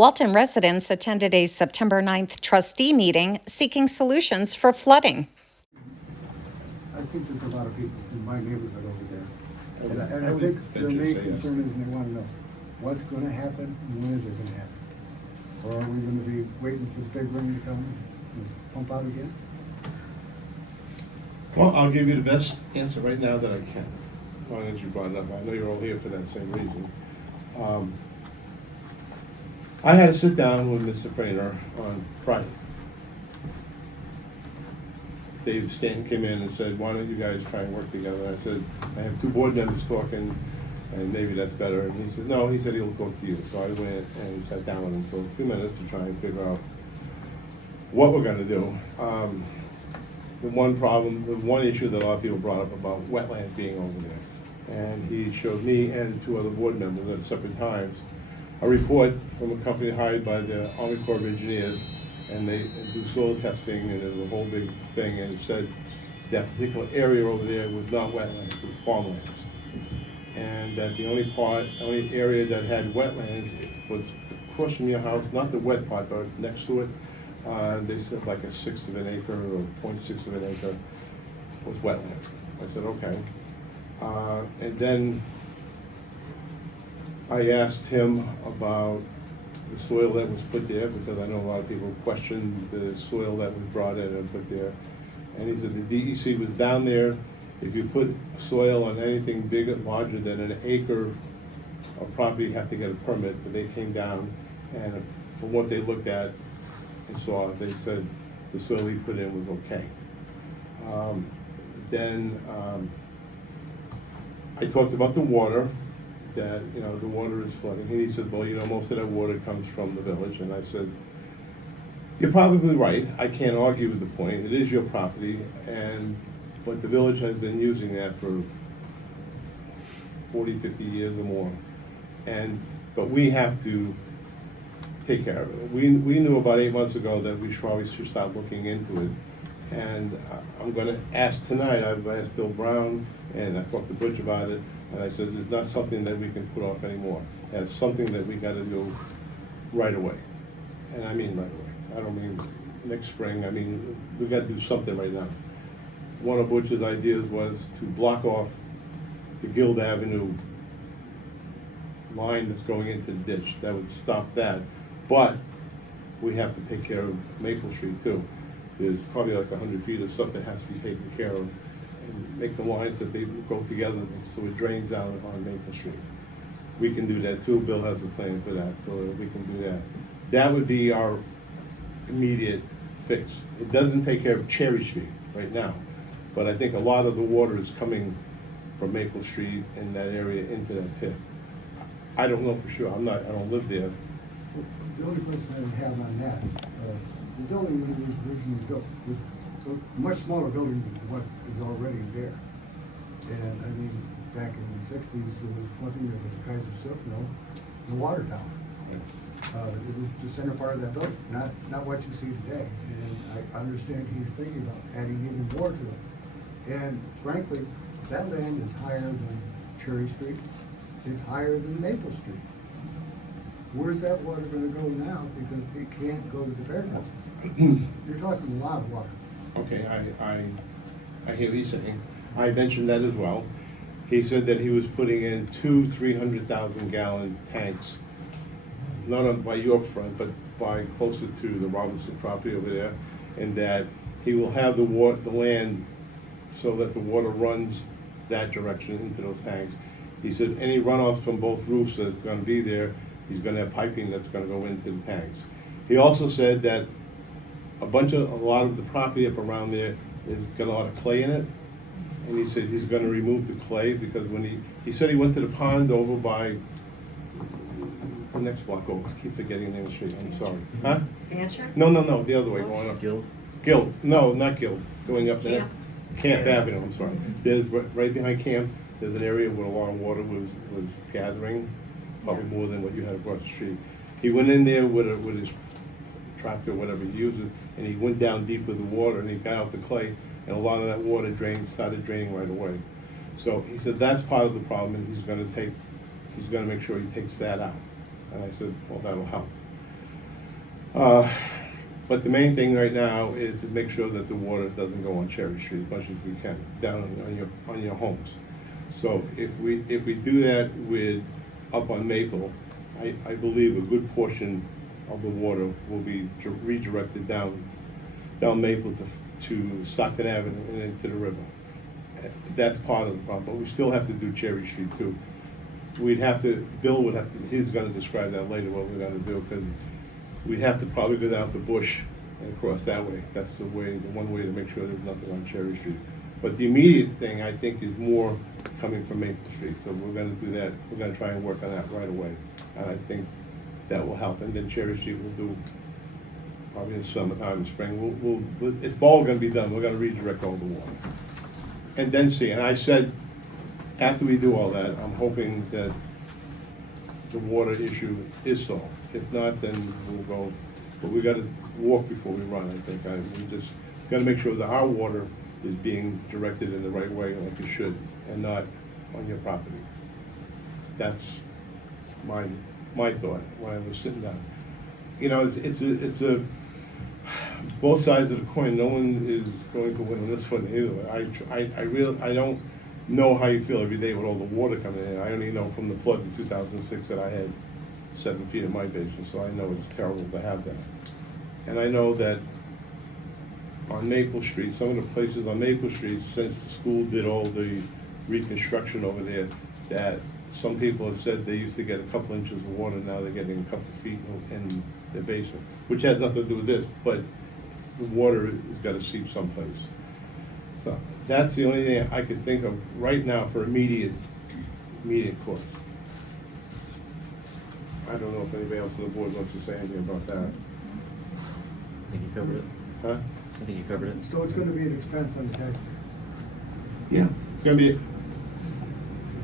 Walton residents attended a September 9th trustee meeting seeking solutions for flooding. I think there's a lot of people in my neighborhood over there. And I I would think their venture main to say yes. concern is they want to know what's going to happen and when is it going to happen? Or are we going to be waiting for the big rain to come and pump out again? Well, I'll give you the best answer right now that I can, as long as you brought it up. I know you're all here for that same reason. I had to sit down with Mr. Frainer on Friday. Dave Stanton came in and said, why don't you guys try and work together? And I said, I have two board members talking, and maybe that's better. And he said, no, he said he'll talk to you. So I went and sat down with him for a few minutes to try and figure out what we're gonna do. The one issue that a lot of people brought up about wetlands being over there. And he showed me and two other board members at separate times a report from a company hired by the Army Corps of Engineers, and they do soil testing, and there's a whole big thing, and it said that particular area over there was not wetlands, it was farmlands. And that the only area that had wetlands was across from your house, not the wet part, but next to it. They said like 1/6 of an acre or 0.6 of an acre was wetlands. I said, okay. And then I asked him about the soil that was put there, because I know a lot of people questioned the soil that was brought in and put there. And he said the DEC was down there. If you put soil on anything bigger, larger than an acre of property, you have to get a permit. But they came down, and from what they looked at and saw, they said the soil he put in was okay. Then I talked about the water, that, you know, the water is flooding. And he said, well, you know, most of that water comes from the village. And I said, you're probably right. I can't argue with the point. It is your property, but the village has been using that for 40, 50 years or more. But we have to take care of it. We knew about 8 months ago that we probably should start looking into it. And I'm gonna ask tonight, I've asked Bill Brown, and I talked to Butch about it, and I said, it's not something that we can put off anymore. It's something that we gotta do right away. And I mean right away. I don't mean next spring, I mean, we gotta do something right now. One of Butch's ideas was to block off the Guild Avenue line that's going into the ditch. That would stop that. But we have to take care of Maple Street too. There's probably like 100 feet of stuff that has to be taken care of, and make the lines that they go together so it drains out on Maple Street. We can do that too. Bill has a plan for that, so we can do that. That would be our immediate fix. It doesn't take care of Cherry Street right now, but I think a lot of the water is coming from Maple Street and that area into that pit. I don't know for sure. I don't live there. The only question I have on that, the building when it was originally built was a much smaller building than what is already there. And I mean, back in the 60s, there was one thing that was the Kaiser Silk Mill, the water tower. It was the center part of that building, not what you see today. And I understand he's thinking about adding even more to it. And frankly, that land is higher than Cherry Street. It's higher than Maple Street. Where's that water gonna go now? Because it can't go to the fairgrounds. You're talking a lot of water. Okay, I hear what he's saying. I mentioned that as well. He said that he was putting in 2 300,000-gallon tanks, not on by your front, but by closer to the Robinson property over there, and that he will have the land so that the water runs that direction into those tanks. He said any runoff from both roofs that's gonna be there, he's gonna have piping that's gonna go into the tanks. He also said that a lot of the property up around there has got a lot of clay in it. And he said he's gonna remove the clay because when he said he went to the pond over by the next block over, I keep forgetting the name of the street, I'm sorry. Huh? Bancher? No, the other way, going up. Guild, no, not Guild, going up there. Camp Avenue, I'm sorry. There's, right behind Camp, there's an area where a lot of water was gathering, probably more than what you had across the street. He went in there with his tractor, whatever he uses, and he went down deep with the water, and he got out the clay, and a lot of that water started draining right away. So he said that's part of the problem, and he's gonna make sure he takes that out. And I said, well, that'll help. But the main thing right now is to make sure that the water doesn't go on Cherry Street as much as we can, down on your homes. So if we do that with, up on Maple, I believe a good portion of the water will be redirected down Maple to Stockton Avenue and into the river. That's part of the problem, but we still have to do Cherry Street too. Bill would have to, he's gonna describe that later, what we're gonna do, because we'd have to probably go down to Bush and cross that way. That's the one way to make sure there's nothing on Cherry Street. But the immediate thing, I think, is more coming from Maple Street, so we're gonna do that, we're gonna try and work on that right away. And I think that will help, and then Cherry Street will do, probably in the summertime, in spring, it's all gonna be done, we're gonna redirect all the water. And then see, and I said, after we do all that, I'm hoping that the water issue is solved. If not, then we'll go, but we gotta walk before we run, I think. We just gotta make sure that our water is being directed in the right way like it should, and not on your property. That's my thought when I was sitting down. You know, it's a both sides of the coin. No one is going to win on this one either. I don't know how you feel every day with all the water coming in. I only know from the flood in 2006 that I had 7 feet in my basement, so I know it's terrible to have that. And I know that on Maple Street, some of the places on Maple Street, since the school did all the reconstruction over there, that some people have said they used to get a couple inches of water, now they're getting a couple of feet in their basement, which has nothing to do with this, but the water has got to seep someplace. So that's the only thing I could think of right now for immediate course. I don't know if anybody else on the board wants to say anything about that. I think you covered it. Huh? I think you covered it. So it's gonna be an expense on the taxpayer. Yeah. It's gonna be,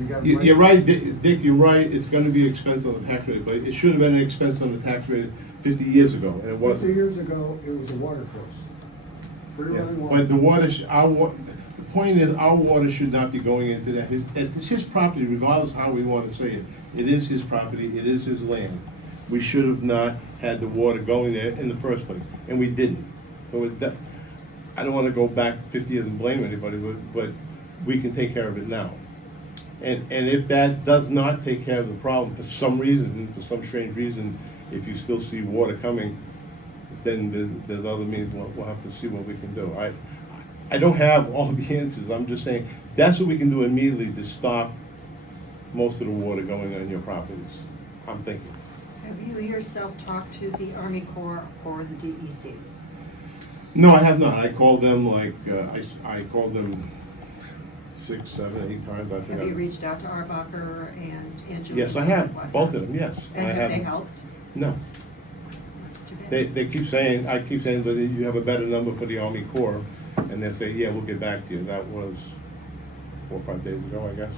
We got you're right, Dick, you're right, it's gonna be expense on the tax rate, but it should have been an expense on the tax rate 50 years ago, and it 50 wasn't. years ago, it was a water course. Free Yeah, running water. but the water, the point is, our water should not be going into that. It's his property, regardless how we want to say it. It is his property, it is his land. We should have not had the water going there in the first place, and we didn't. So I don't want to go back 50 years and blame anybody, but we can take care of it now. And if that does not take care of the problem for some reason, for some strange reason, if you still see water coming, then there's other means. We'll have to see what we can do. I don't have all the answers. I'm just saying that's what we can do immediately to stop most of the water going on your properties. I'm thinking. Have you yourself talked to the Army Corps or the DEC? No, I have not. I called them like I called them 6, 7, 8 times. I forgot. Have you reached out to Arbacher and Angela? Yes, I have. Both of them. Yes, And I have they have. helped? No. That's too bad. They keep saying, I keep saying that you have a better number for the Army Corps, and they say, yeah, we'll get back to you. That was 4 or 5 days ago, I guess.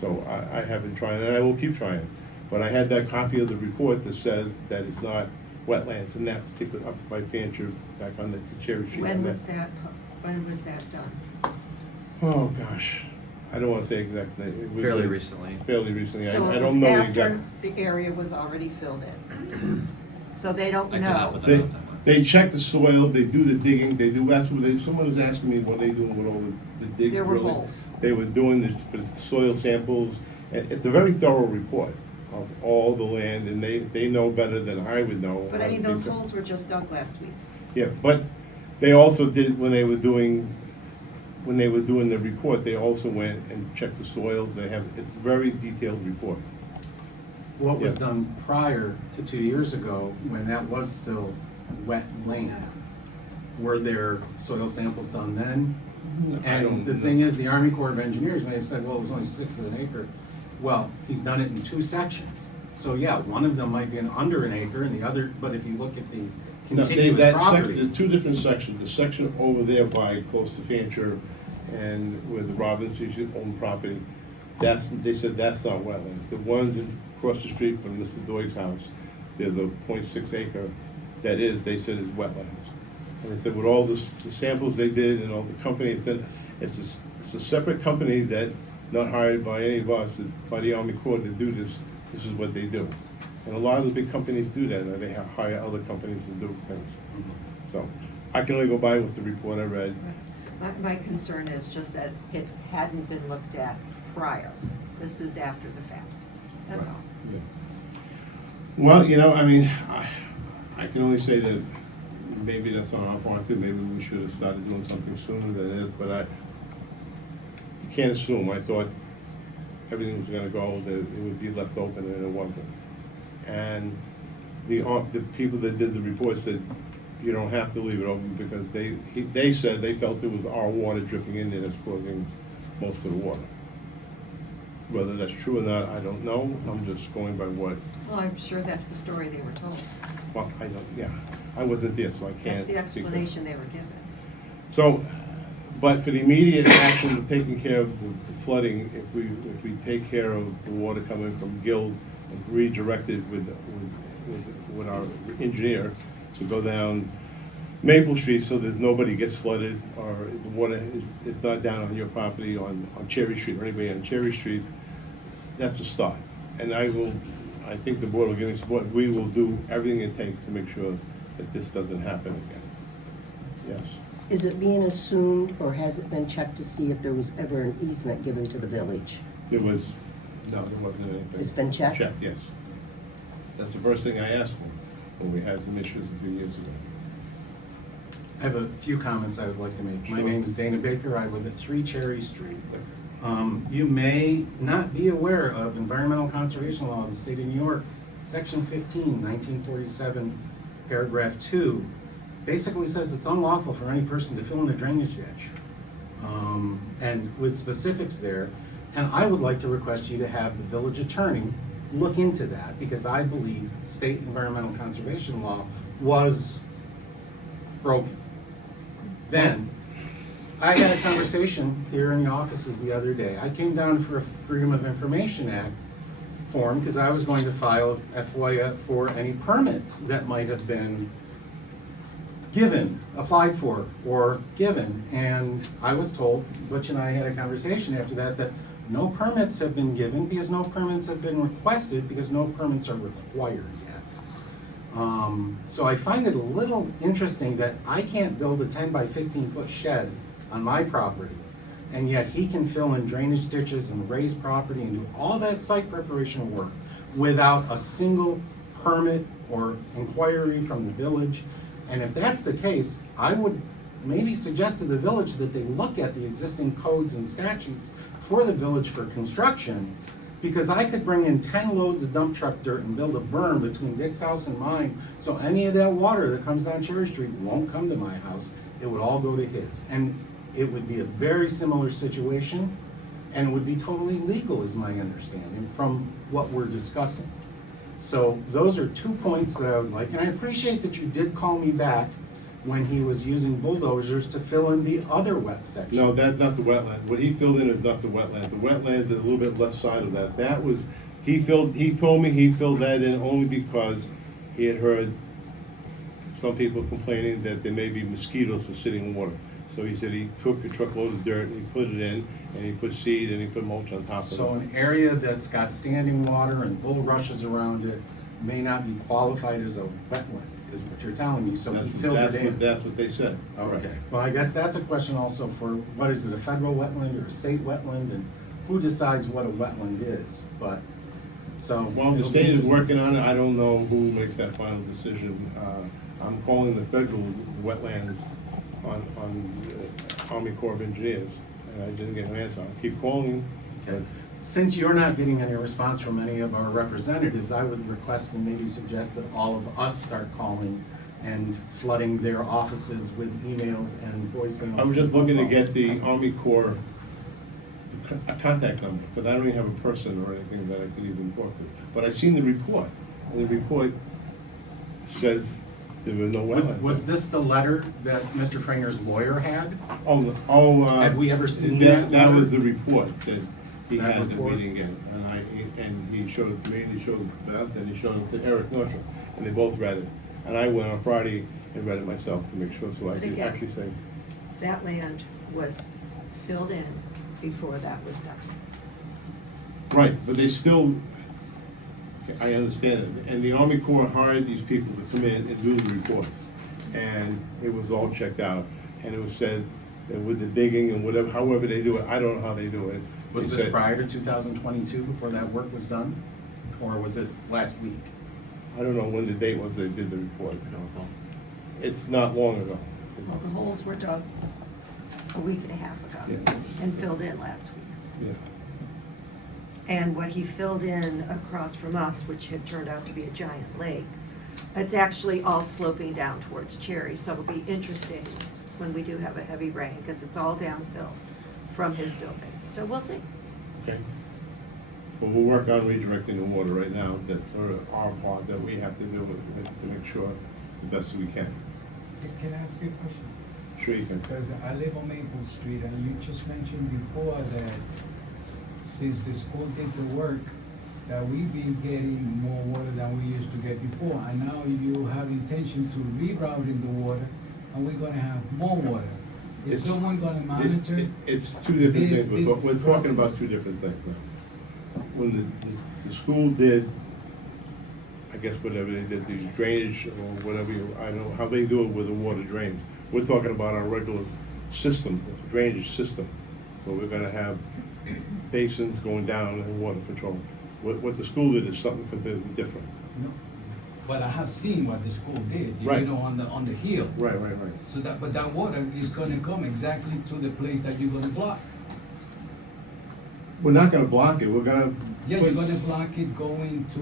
So I have been trying, and I will keep trying. But I had that copy of the report that says that it's not wetlands in that particular, up by Fancher, back on the Cherry Street. When was that done? Oh, gosh. I don't want to say exactly. It was Fairly recently. Fairly recently. So I it don't was know the after exact. the area was already filled in. So they don't I cannot know. put that on time. They check the soil, they do the digging, they do, that's what someone was asking me what they doing with all the dig There were drilling. holes. They were doing this for the soil samples, and it's a very thorough report of all the land, and they know better than I would know. But I mean, those holes were just dug last week. Yeah, but they also did, when they were doing the report, they also went and checked the soils. It's a very detailed report. What was Yeah. done prior to 2 years ago, when that was still wet land? Were there soil samples done then? I don't And the know. thing is, the Army Corps of Engineers may have said, well, it was only 1/6 of an acre. Well, he's done it in 2 sections. So yeah, one of them might be under an acre and the other, but if you look at the No, contiguous there's property. 2 different sections. The section over there by close to Fancher and where the Robinsons own property, they said that's not wetland. The ones across the street from Mr. Doig's house, there's a 0.6 acre that is, they said is wetlands. And they said with all the samples they did and all the company, it's a separate company that, not hired by any of us, it's by the Army Corps to do this. This is what they do. And a lot of the big companies do that, and they hire other companies to do things. So, I can only go by with the report I read. My concern is just that it hadn't been looked at prior. This is after the fact. That's all. Well, you know, I mean, I can only say that maybe that's on our part too. Maybe we should have started doing something sooner than it is, but you can't assume. I thought everything was gonna go, that it would be left open, and it wasn't. And the people that did the report said, you don't have to leave it open, because they said they felt it was our water dripping in there that's causing most of the water. Whether that's true or not, I don't know. I'm just going by what, Well, I'm sure that's the story they were told. well, I don't, yeah. I wasn't there, so I can't That's speak. the explanation they were given. So, but for the immediate action of taking care of the flooding, if we take care of the water coming from Guild and redirect it with our engineer to go down Maple Street so there's nobody gets flooded, or the water is not down on your property on Cherry Street or anybody on Cherry Street, that's a start. And I think the board will give me support. We will do everything it takes to make sure that this doesn't happen again. Yes. Is it being assumed, or has it been checked to see if there was ever an easement given to the village? There wasn't anything. It's been checked? Checked, yes. That's the first thing I asked them when we had some issues a few years ago. I have a few comments I would like to make. My Sure. name is Dana Baker. I live at 3 Cherry Street. You may not be aware of environmental conservation law of the state of New York, section 15, 1947, paragraph 2, basically says it's unlawful for any person to fill in a drainage ditch. And with specifics there, and I would like to request you to have the village attorney look into that, because I believe state environmental conservation law was broken. Then, I had a conversation here in the offices the other day. I came down for a Freedom of Information Act form because I was going to file a FOIA for any permits that might have been given, applied for, or given. And I was told, Butch and I had a conversation after that no permits have been given because no permits have been requested because no permits are required yet. So I find it a little interesting that I can't build a 10 by 15 foot shed on my property, and yet he can fill in drainage ditches and raise property and do all that site preparation work without a single permit or inquiry from the village. And if that's the case, I would maybe suggest to the village that they look at the existing codes and statutes for the village for construction, because I could bring in 10 loads of dump truck dirt and build a berm between Dick's house and mine, so any of that water that comes down Cherry Street won't come to my house. It would all go to his. And it would be a very similar situation, and it would be totally legal, is my understanding, from what we're discussing. So those are 2 points that I would like, and I appreciate that you did call me back when he was using bulldozers to fill in the other wet section. No, that's not the wetland. What he filled in is not the wetland. The wetlands is a little bit left side of that. That was, he told me he filled that in only because he had heard some people complaining that there may be mosquitoes for sitting water. So he said he took a truckload of dirt and he put it in, and he put seed and he put mulch on top of it. So an area that's got standing water and bulrushes around it may not be qualified as a wetland, is what you're telling me, so he filled it in. That's what they said. Okay, well, I guess that's a question also for, what is it, a federal wetland or a state wetland, and who decides what a wetland is, but, so. Well, the state is working on it. I don't know who makes that final decision. I'm calling the federal wetlands on the Army Corps of Engineers, and I didn't get an answer. I'll keep calling, but Since you're not getting any response from any of our representatives, I would request and maybe suggest that all of us start calling and flooding their offices with emails and voicemails. I was just looking to get calls. the Army Corps a contact number, because I don't even have a person or anything that I could even talk to. But I've seen the report, and the report says there were no wetlands. Was this the letter that Mr. Franger's lawyer had? Have we ever seen that That letter? was the report that he That had at the report? meeting in, and he showed it to me, and he showed it to Beth, and he showed it to Eric Northrup, and they both read it. And I went on Friday and read it myself to make sure, so I But could again, actually say, That land was filled in before that was done. right, but they still, I understand it, and the Army Corps hired these people to come in and do the report. And it was all checked out, and it was said that with the digging and whatever, however they do it, I don't know how they do it. Was They this said- prior to 2022 before that work was done? Or was it last week? I don't know when the date was they did the report. I don't recall. It's not long ago. Well, the holes were dug a week and a half ago Yeah. and filled in last week. Yeah. And what he filled in across from us, which had turned out to be a giant lake, it's actually all sloping down towards Cherry, so it'll be interesting when we do have a heavy rain, because it's all downhill from his building. So we'll see. Okay. Well, we'll work on redirecting the water right now, that's our part that we have to do to make sure the best we can. Can I ask you a question? Sure you can. Because I live on Maple Street, and you just mentioned before that since the school did the work, that we been getting more water than we used to get before, and now you have intention to rerouting the water, and we're gonna have more water. Is It's- someone gonna monitor? It's two different this- things, but we're this talking about process? two different things now. When the school did, I guess whatever they did, these drainage or whatever, I don't know how they do it with the water drains. We're talking about our regular system, drainage system. So we're gonna have basins going down and water control. What the school did is something completely different. No. But I have seen what the school did, Right. you know, on the hill. Right. So that, but that water is gonna come exactly to the place that you're gonna block. We're not gonna block it, we're gonna. Yeah, you're gonna block it going to,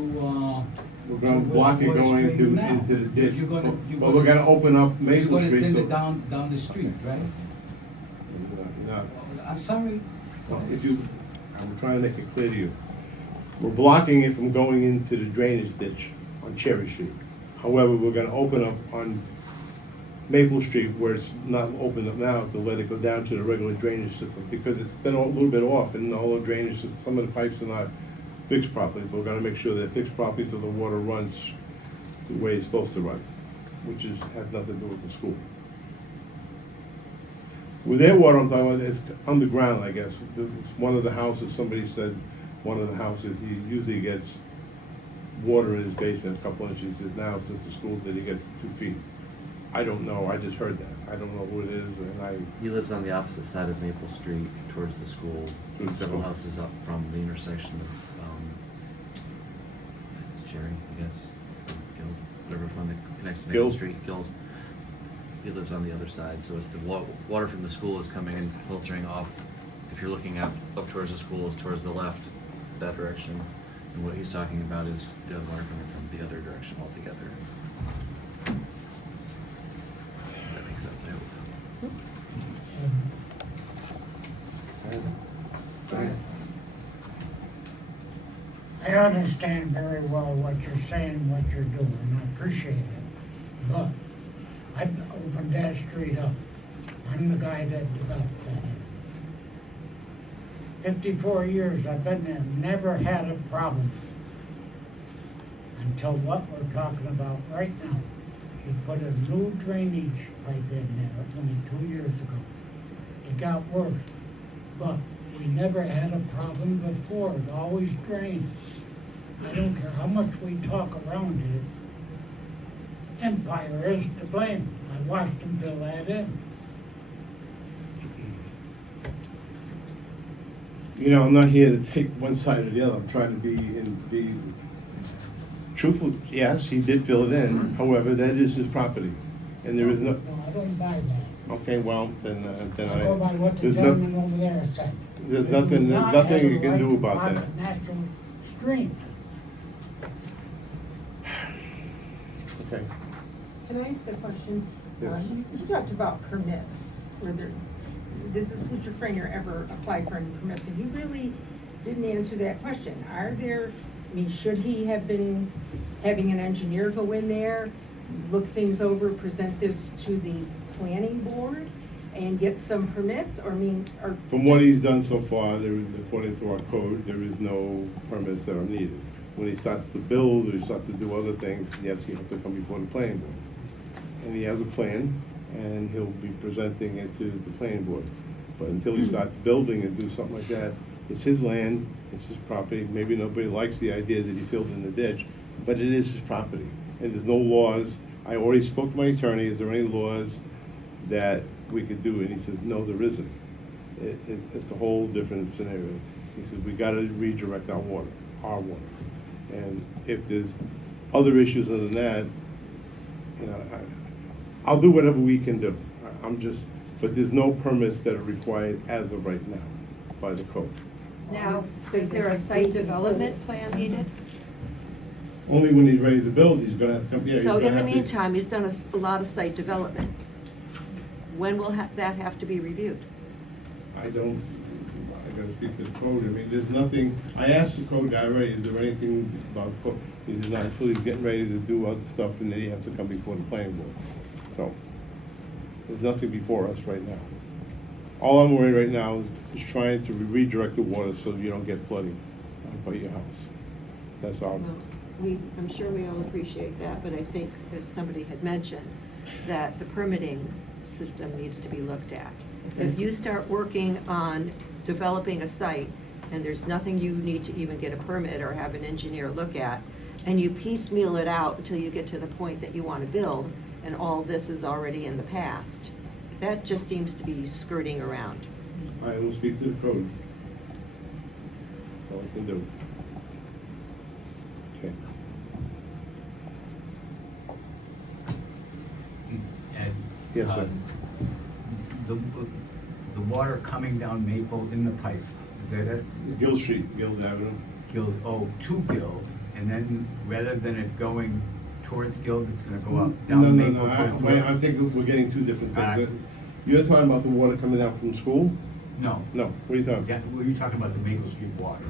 We're gonna to where block the it water's going draining now. into the ditch. You're gonna- But we're gonna open up you're Maple gonna Street. send so- it down the street, right? No. I'm sorry. Well, if you, I'm trying to make it clear to you. We're blocking it from going into the drainage ditch on Cherry Street. However, we're gonna open up on Maple Street where it's not opened up now to let it go down to the regular drainage system because it's been a little bit off and all the drainage, some of the pipes are not fixed properly. But we're gonna make sure they're fixed properly so the water runs the way it's supposed to run, which has nothing to do with the school. With their water, I'm talking about, it's underground, I guess. One of the houses, somebody said, one of the houses, he usually gets water in his basement a couple inches. Now, since the school did, he gets 2 feet. I don't know, I just heard that. I don't know who it is, and He lives on the opposite side of Maple Street towards the school, Towards the several school. houses up from the intersection of, it's Cherry, I guess, Guild, whatever one that connects to Maple Guild? Street, Guild. He lives on the other side, so it's the water from the school is coming and filtering off. If you're looking up towards the school, it's towards the left, that direction. And what he's talking about is the other water coming from the other direction altogether. That makes sense, I hope. I understand very well what you're saying, and what you're doing, and I appreciate it. But I've opened that street up. I'm the guy that developed that area. 54 years I've been there, never had a problem. Until what we're talking about right now. You put a new drainage pipe in there only 2 years ago. It got worse, but we never had a problem before. It always drained. I don't care how much we talk around it. Empire is to blame. I watched them fill that in. You know, I'm not here to take one side or the other. I'm trying to be truthful. Yes, he did fill it in. However, that is his property, and there is no. No, I don't buy that. Okay, well, then I go by what the there's gentleman no, over there said. there's We nothing- do there's not nothing have a you can right do to about block that. a natural stream. okay. Can I ask a question? Yes. You talked about permits, were there, this is what your friend ever applied for any permits, and you really didn't answer that question. Are there, I mean, should he have been having an engineer go in there, look things over, present this to the planning board, and get some permits, or I mean, or? From what just- he's done so far, there is, according to our code, there is no permits that are needed. When he starts to build or he starts to do other things, yes, he has to come before the planning board. And he has a plan, and he'll be presenting it to the planning board. But until he starts building and do something like that, It's his land, it's his property. Maybe nobody likes the idea that he filled in the ditch, but it is his property. And there's no laws. I already spoke to my attorney, is there any laws that we could do? And he said, no, there isn't. It's a whole different scenario. He said, we gotta redirect our water. And if there's other issues other than that, you know, I'll do whatever we can do. But there's no permits that are required as of right now by the code. Now, is there a site development plan needed? Only when he's ready to build, he's gonna have to come, yeah. he's So gonna in the have to- meantime, he's done a lot of site development. When will that have to be reviewed? I gotta speak to the code, I mean, there's nothing, I asked the code guy already, is there anything about code? He said, not until he's getting ready to do other stuff, and then he has to come before the planning board. So, there's nothing before us right now. All I'm worried right now is trying to redirect the water so you don't get flooding by your house. That's all. Well, I'm sure we all appreciate that, but I think, as somebody had mentioned, that the permitting system needs to be looked at. If you start working on developing a site, and there's nothing you need to even get a permit or have an engineer look at, and you piecemeal it out until you get to the point that you want to build, and all this is already in the past, that just seems to be skirting around. I will speak to the code. That's all I can do. Okay. Ed? Yes, sir. The water coming down Maple in the pipes, is that it? Guild Street, Guild Avenue. To Guild, and then rather than it going towards Guild, it's gonna go up, No, down no, Maple no, towards Guild? I think we're getting two different Ah. things. You're talking about the water coming out from school? No. No, what are you talking Yeah, about? well, you're talking about the Maple Street water.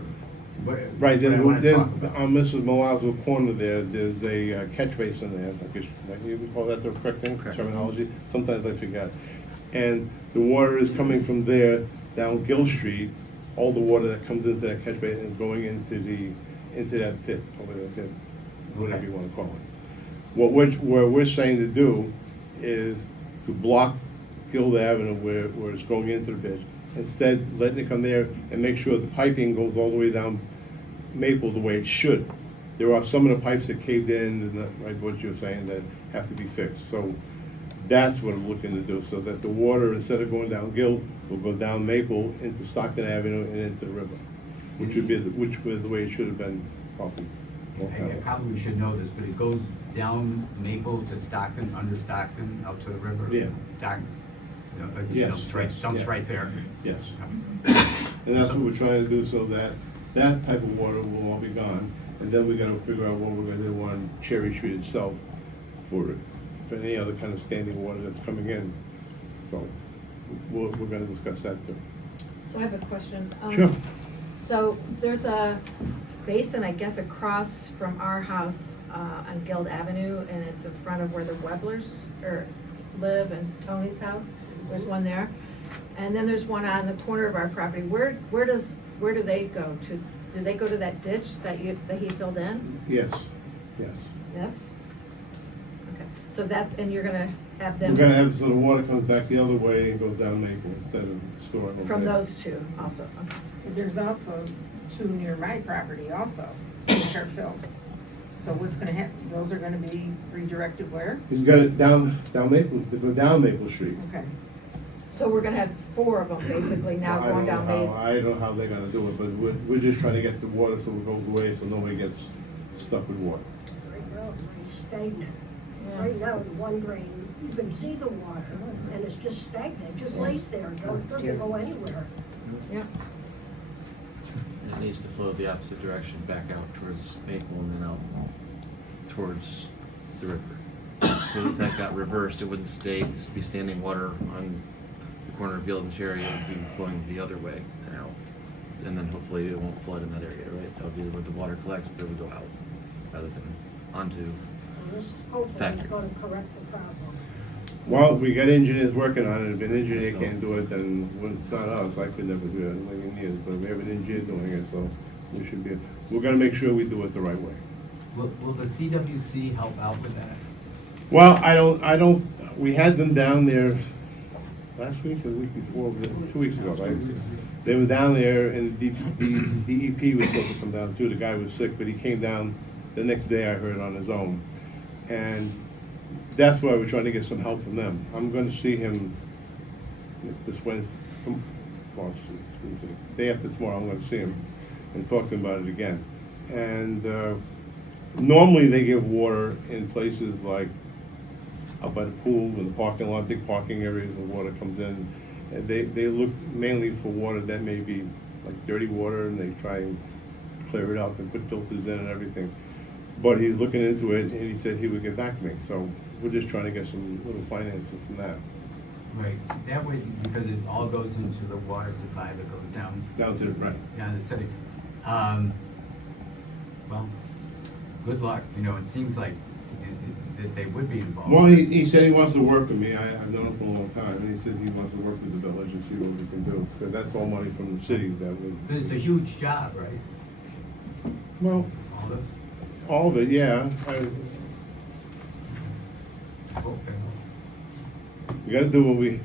Right, What I wanna there's, talk about. on Mrs. Milazzo's corner there's a catch basin there, I guess, you would call that the correct thing, Correct. terminology? Sometimes I forget. And the water is coming from there down Gill Street, all the water that comes into that catch basin is going into that pit, over there, pit, whatever you wanna call it. What we're saying to do is to block Guild Avenue where it's going into the pit. Instead, letting it come there and make sure the piping goes all the way down Maple the way it should. There are some of the pipes that caved in, and like what you're saying, that have to be fixed. So that's what I'm looking to do, so that the water, instead of going down Guild, will go down Maple into Stockton Avenue and into the river, which was the way it should have been probably. I probably should know this, but it goes down Maple to Stockton, under Stockton, out to the river? Yeah. Docks? Yes, Dumps yeah. right there. Yes. And that's what we're trying to do, so that that type of water will all be gone. And then we gotta figure out what we're gonna do on Cherry Street itself for any other kind of standing water that's coming in. So, we're gonna discuss that too. So I have a question. Sure. So there's a basin, I guess, across from our house on Guild Avenue, and it's in front of where the Weblers live and Tony's house. There's one there. And then there's one on the corner of our property. Where do they go to? Do they go to that ditch that he filled in? Yes, yes. Yes? Okay, so and you're gonna have them. We're gonna have, so the water comes back the other way and goes down Maple instead of storing over From there. those two also, okay. There's also two near my property also, which are filled. So what's gonna happen, those are gonna be redirected where? He's got it down Maple, to go down Maple Street. Okay. So we're gonna have 4 of them basically now going down Maple. I don't know how they're gonna do it, but we're just trying to get the water so it goes away, so nobody gets stuck with water. Right now, it's stagnant. Yeah. Right now, in one drain, you can see the water, and it's just stagnant, it just lays there, it doesn't go anywhere. Yeah. And it needs to flow the opposite direction, back out towards Maple and then out towards the river. So if that got reversed, it wouldn't just be standing water on the corner of Guild and Cherry, it would be flowing the other way and out. And then hopefully it won't flood in that area, right? That would be where the water collects, but it would go out rather than onto. So this hopefully is Factory. gonna correct the problem. Well, we got engineers working on it. If an engineer can't do it, then it's not us. I could never do it in a million years, but we have an engineer doing it, so we should be, we're gonna make sure we do it the right way. Will the CWC help out with that? Well, I don't, we had them down there last week or the week before, 2 weeks ago, right? They were down there and the DEP was supposed to come down too. The guy was sick, but he came down the next day, I heard, on his own. And that's why we're trying to get some help from them. I'm gonna see him this Wednesday, well, it's Wednesday, day after tomorrow, I'm gonna see him and talk to him about it again. And, normally they give water in places like out by the pool, in the parking lot, big parking areas, the water comes in. And they look mainly for water that may be like dirty water, and they try and clear it up and put filters in and everything. But he's looking into it, and he said he would get back to me, so we're just trying to get some little financing from that. Right, that way, because it all goes into the water supply that goes down. Down to the, right. Down the city. Well, good luck, you know, it seems like that they would be involved. Well, he said he wants to work with me. I've known him for a long time, and he said he wants to work with the village and see what we can do, because that's all money from the city that would. But it's a huge job, right? Well, All this? all of it, yeah. Okay. We gotta do what we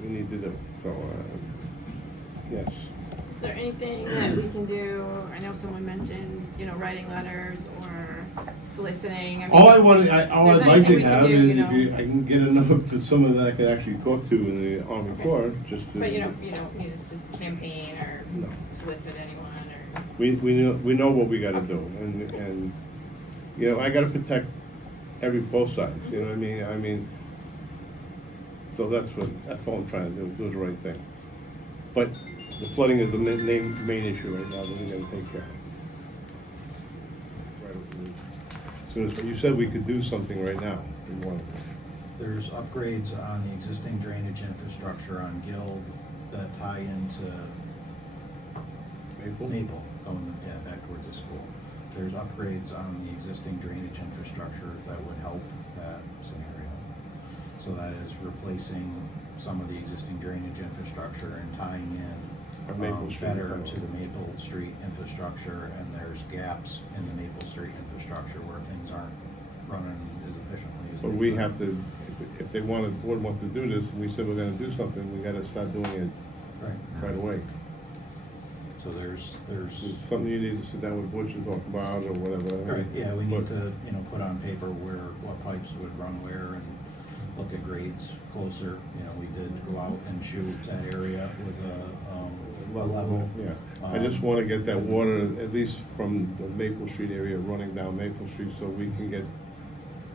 need to do, so, yes. Is there anything that we can do? I know someone mentioned, you know, writing letters or soliciting. I mean, All I'd there's like anything to we can have do, is you if know. I can get a number for someone that I could actually talk to in the Army Okay. Corps, just to. But you don't need us to campaign or No. solicit anyone or. We know what we gotta do, and, you know, I gotta protect both sides, you know what I mean? So that's all I'm trying to do the right thing. But the flooding is the main issue right now that we gotta take care of. Right. As soon as, you said we could do something right now, we want to. There's upgrades on the existing drainage infrastructure on Guild that tie into Maple, going, back towards the school. There's upgrades on the existing drainage infrastructure that would help that scenario. So that is replacing some of the existing drainage infrastructure and tying Our in Maple Street better infrastructure. to the Maple Street infrastructure, and there's gaps in the Maple Street infrastructure where things aren't running as efficiently as they But we could. have to, if they want, the board wants to do this, and we said we're gonna do something, we gotta start doing it right away. So there's It's something you need to sit down with Butch and talk about, or whatever. Right, yeah, we need But- to, put on paper what pipes would run where and look at grades closer. We did go out and shoot that area with a level. Yeah, I just wanna get that water, at least from the Maple Street area, running down Maple Street, so we can get,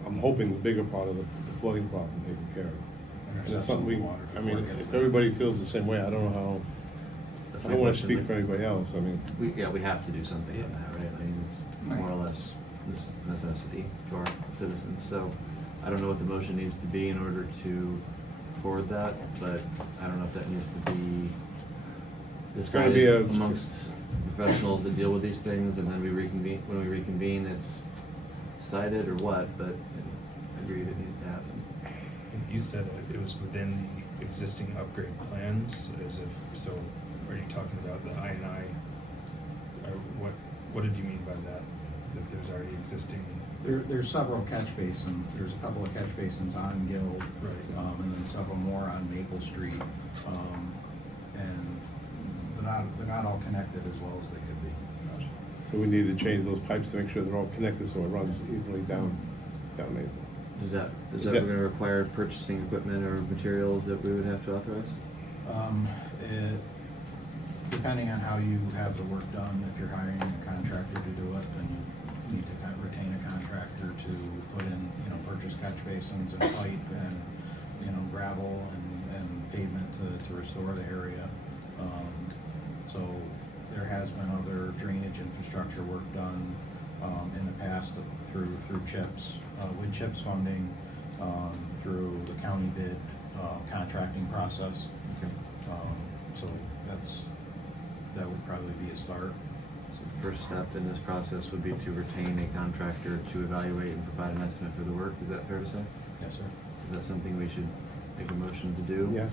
I'm hoping, the bigger part of the flooding problem taken care of. And it's something we, I mean, if everybody feels the same way, I don't know how, That's I my don't wanna question, speak like, for anybody else, I mean. We have to do something on that, right? I mean, it's more or less this necessity to our citizens, so I don't know what the motion needs to be in order to forward that, but I don't know if that needs to be It's gonna be decided a- amongst professionals that deal with these things, and then when we reconvene, it's decided or what, but agreed it needs to happen. You said it was within the existing upgrade plans, as if, so are you talking about the INI? Or what did you mean by that? That there's already existing? There's several catch basins. There's a couple of catch basins on Guild. Right. And then several more on Maple Street. And they're not all connected as well as they could be. So we need to change those pipes to make sure they're all connected, so it runs evenly down Maple. Is that Is gonna that- require purchasing equipment or materials that we would have to authorize? Depending on how you have the work done, if you're hiring a contractor to do it, then you need to retain a contractor to put in, purchase catch basins and pipe and, gravel and pavement to restore the area. So there has been other drainage infrastructure work done, in the past through CHIPS, with CHIPS funding, through the county bid, contracting process. So that would probably be a start. So the first step in this process would be to retain a contractor to evaluate and provide an estimate for the work, is that fair to say? Yes, sir. Is that something we should make a motion to do? Yes,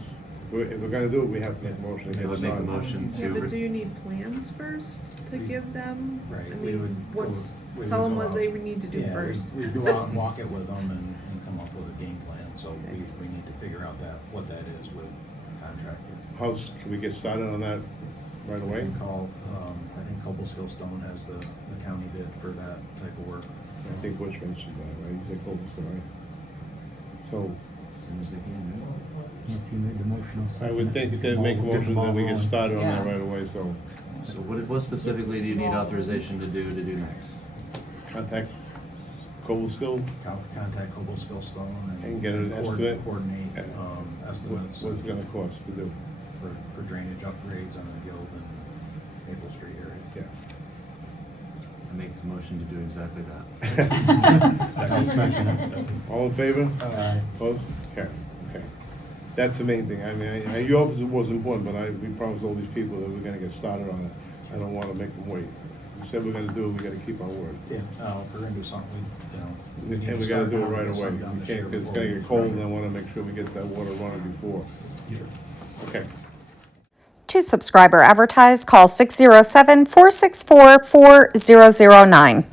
if we're gonna do it, we have to make a motion. to I get would make a started. motion Yeah, but to, do you need plans first to give them? Right, I we mean, would tell them go what out. they would need to do Yeah, first. we'd go out and walk it with them and come up with a game plan, so we need to figure out what that is with a contractor. Can we get started on that right away? I think Cobblestone has the county bid for that type of work. I think Butch mentioned that, right? You said Cobblestone, right? So, As soon as they can, right? If you made the motion. I would think you could make a motion that we get started on that Yeah. right away, so So what specifically do you need authorization to do next? contact Cobblestone, Contact Cobblestone And get an estimate? Coordinate, Yeah. estimates. what it's gonna cost to do. For drainage upgrades on the Guild and Maple Street area. Yeah. I make the motion to do exactly that. All in favor? Aye. Opposed? Carry. Okay. That's the main thing. I mean, you obviously was important, but we promised all these people that we're gonna get started on it. I don't wanna make them wait. We said we're gonna do it, we gotta keep our word. Yeah. If we're gonna do something, we need And to we gotta start do it now, right get away. something done We this can't, year cause it's before gonna we get move cold further. and I wanna make sure we get that water running before. Okay. To subscribe or advertise, call 607-464-4009.